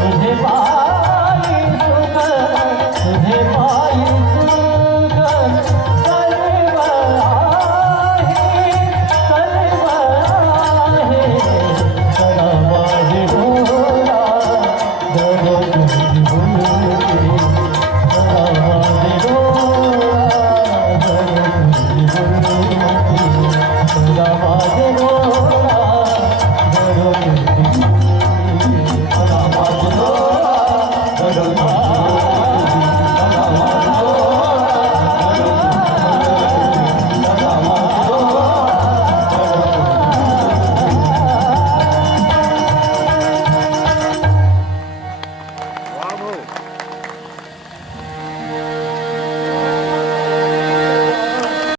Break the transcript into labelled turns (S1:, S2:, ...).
S1: 你陪